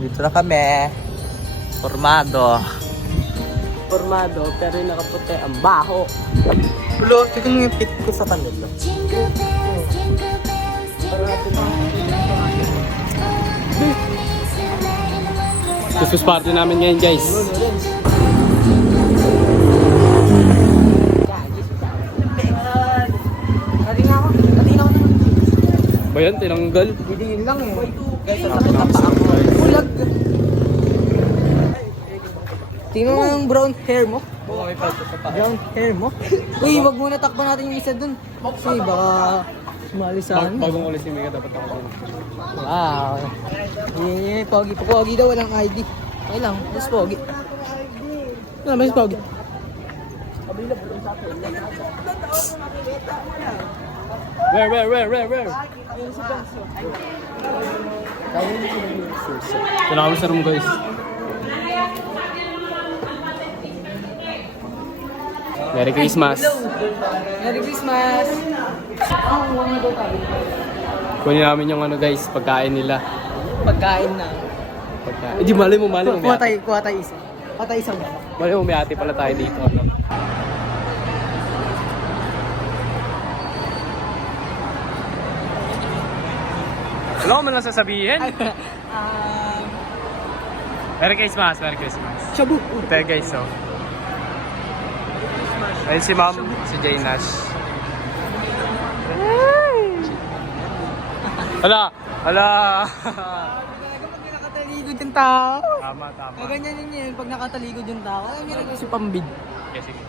Dito na kami. Formado. Formado, pero yung nakaputi, ang baho. Ulo, tignan mo yung pic ko sa kanila. Christmas party namin ngayon, guys. Ba yan? Tinanggal? Hidingin lang eh. Guys, Bulag. tingnan mo yung brown hair mo. Oo, may pasok pa. Brown hair mo. Uy, wag muna takpan natin yung isa dun. Kasi baka sumali sa ano. Bagong ulit si Mika, dapat ako. Wow. Yeah, pogi. Pogi daw, walang ID. Okay lang, mas pogi. Ano, mas pogi? Where? Ito na kami sa room, guys. Merry Christmas. Merry Christmas! Kunin namin yung ano, guys, pagkain nila. Pagkain na. Pagkain. Eh, di mali mo, may ate. Kuha tayo isa. Kuha tayo isang. Mali mo, may ate pala tayo dito. Ano? Wala ko man lang sasabihin. Merry Christmas, Merry Christmas. Shabu! Ito guys, so. Ayun si ma'am, si Jay Nash. Hala! Pag nakataligod yung tao. Tama. Ganyan yun yun, pag nakataligod yung tao. Ay, meron ko si Pambid. Yes, sige.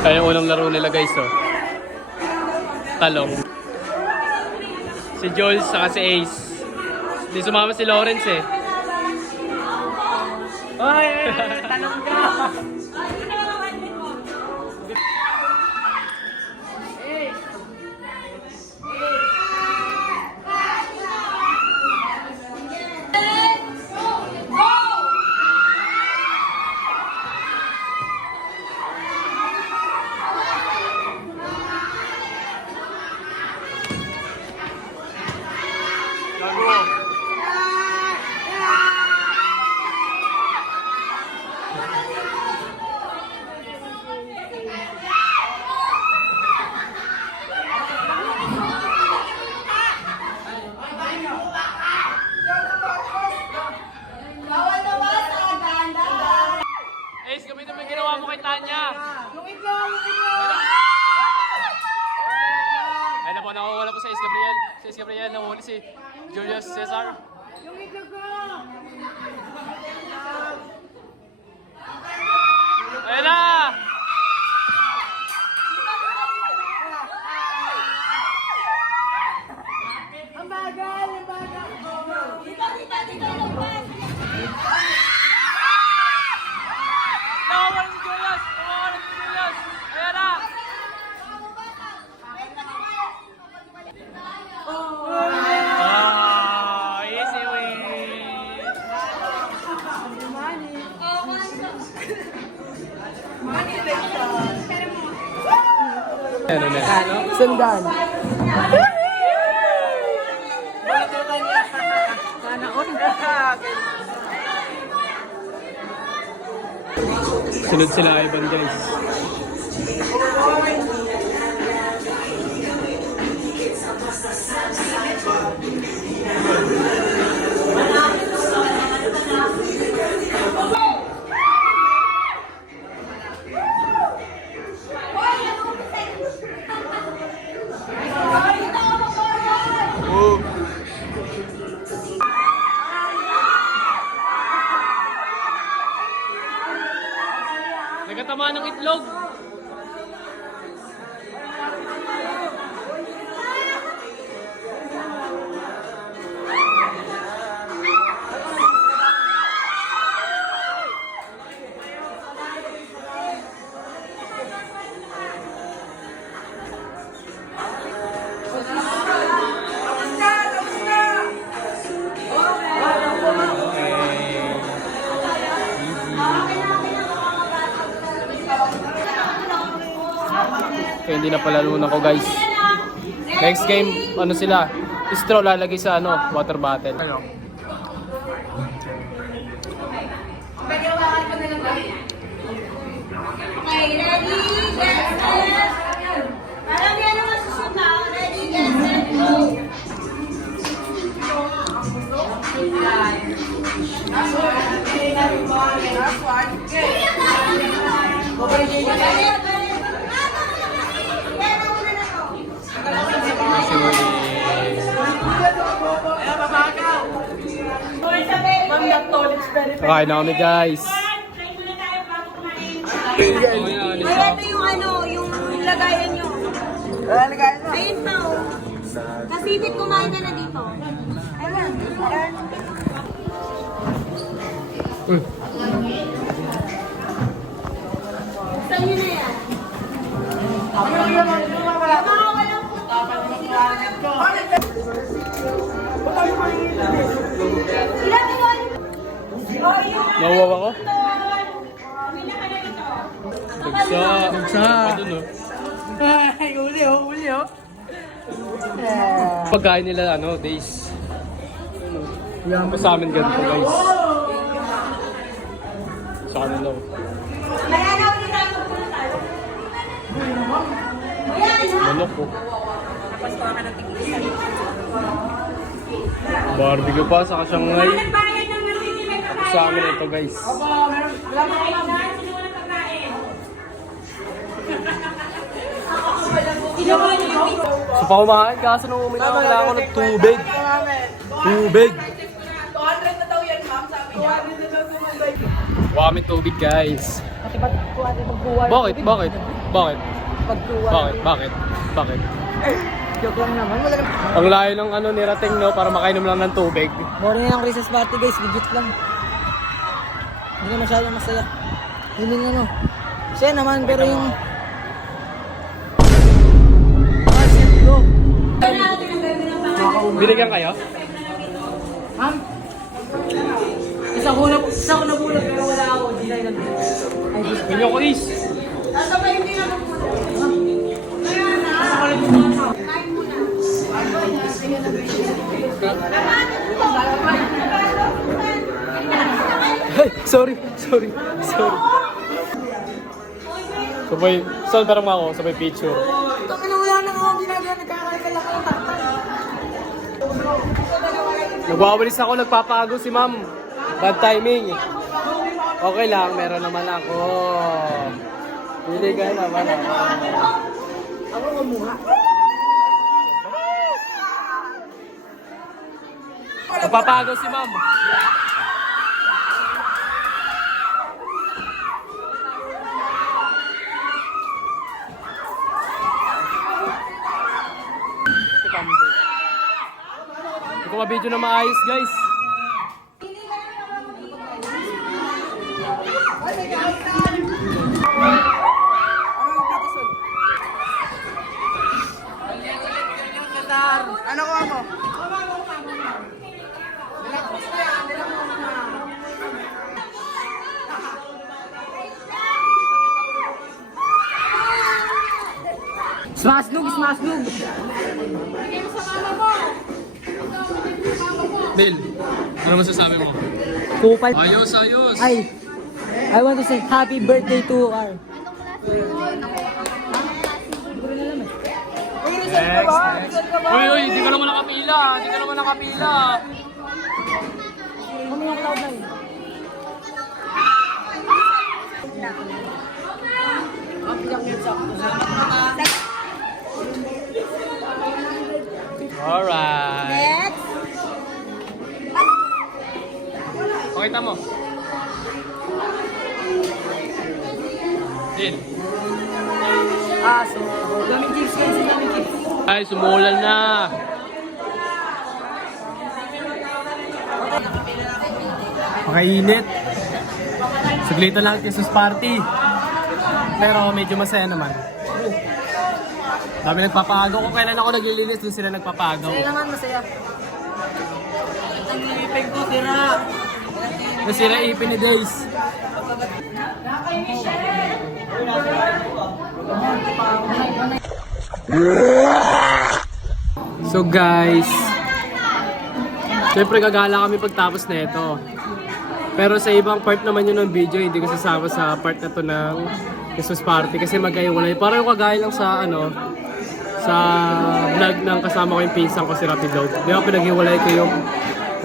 Kaya yung unang laro nila guys, oh. Talong. Si Jules saka si Ace. Hindi sumama si Lawrence eh. Ay, talong ka! Ace, gamitin mo yung ginawa mo kay Tanya. Lumit lang! Ay na po, nakawala po si Ace Gabriel. Si Ace Gabriel, nahuli si Julius Cesar. Lumit lang ka! Ayan na! Ang bagal! Dito! Nakawala si Julius! Ayan na! Easy win! Ano na? Sandaan. Sunod sila Ivan guys. Nagkatama ng itlog. Kaya hindi na palalunan ko guys. Next game, ano sila? Straw lalagay sa ano, water bottle. Ano? Okay, ready, get set. Parang yan ang masusunod na. Ready, get set, go. Kakain na kami guys. Ay, ito yung ano, yung lagayan nyo. Ayun pa, oh. Kasipit kumain ka na dito. Ayun. Saan nyo na yan? Yung mga walang puti. Ilan ka doon? Oh, yun. Nawawa ko? Pila ka na dito. Tugsa. Dun, oh. Ay, uli oh. Pagkain nila ano, days. Ano sa amin ganito guys. Sa kanila. Mayanaw din tayo magpunta tayo. Ayan, ha? Manok ko. Barbecue pa sa Shanghai. Nagbayad ng marami may pagkain. Sa amin ito guys. So pa kumain kaso nung uminom wala ako ng tubig. Tubig. 200 na daw yan, ma'am. Sabi niya. 200 na daw tumagay. Wala kami tubig guys. Kasi ba't kuha din magkuha? Bakit? Bakit? Bakit? Pagkuha. Bakit? Bakit? Bakit? Joke lang naman. Wala lang. Ang layo ng ano ni Rating no para makainom lang ng tubig. Morning ng Christmas party guys. Legit lang. Hindi na masyadong masaya. Yun yung ano. Masaya naman pero yung... Set go. Binigyan kayo? Ma'am? Isa ko na bulog pero wala ako. Hindi na yun. Ay, di. Binigyan ko is. Sabay hindi na magpunta. Ayan, ha? Kain muna. Ay, sorry. Sabay, saan parang ako? Sabay picture. Tangin na wala na ako. Ginagawa nagkakakalak ng tatay. Nagwawalis ako, nagpapago si ma'am. Bad timing. Okay lang, meron naman ako. Pili ka naman ako. Ako mamuha. Nagpapago si ma'am. Hindi ko ma-video na maayos guys. Ano ko mo? Smasnog. Bill, ano masasabi mo? Kupal. Ayos. Ay, I want to say happy birthday to our... Next. Uy, hindi ka naman nakapila. Ano yung cloud nine? Alright. Next. Pakita mo. Bill. So, daming chips guys, daming chips. Ay, sumulan na. Makainit. Saglito lang Christmas party. Pero medyo masaya naman. Dami nagpapagaw. Kung kailan ako naglilinis, dun sila nagpapagaw. Masaya naman, masaya. Ang ipin ko, tira. Dun sila ipin ni Days. Nakay Michelle! So guys, siyempre gagala kami pagtapos na ito. Pero sa ibang part naman yun ng video, hindi ko sasama sa part na to ng Christmas party kasi magkaiwalay. Parang yung kagaya lang sa sa vlog ng kasama ko yung pinsan ko si Rapidog. Di ba pinaghiwalay ko yung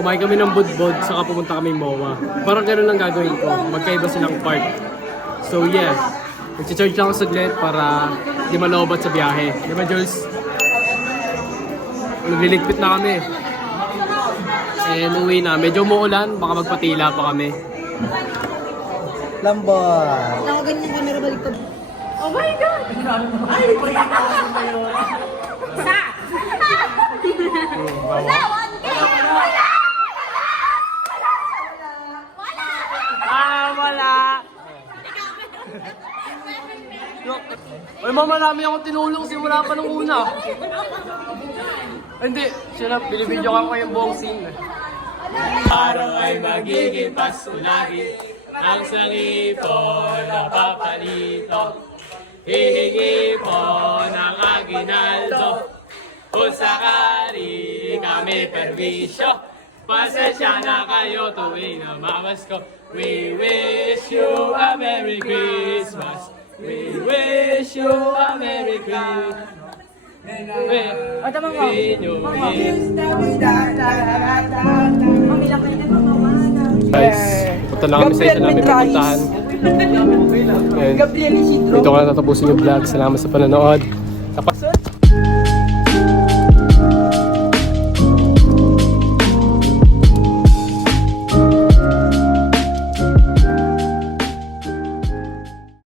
kumain kami ng budbod saka pumunta kami MOA. Parang ganun lang gagawin ko. Magkaiba silang part. So yeah, nag-charge lang ako saglit para di malobot sa biyahe. Di ba Jules? Nagliligpit na kami. And uwi na. Medyo umuulan, baka magpatila pa kami. Lambot. Ako ganyan yung camera baliktad. Oh my God! Ay, Sa! Wala! Wala! Ay, marami akong tinulong simula pa nung una. Hindi, sila, binibidyo ko yung buong scene. Araw ay magiging pasulagi ang sangipon na papalito. Hihingi po ng aginaldo kung sakali kami perwisyo. Pasensya na kayo tuwing namamas ko. We wish you a Merry Christmas. We wish you a Merry Christmas. Guys, punta na kami sa isa namin pupuntahan. Dito ko na tatapusin yung vlog. Salamat sa panonood.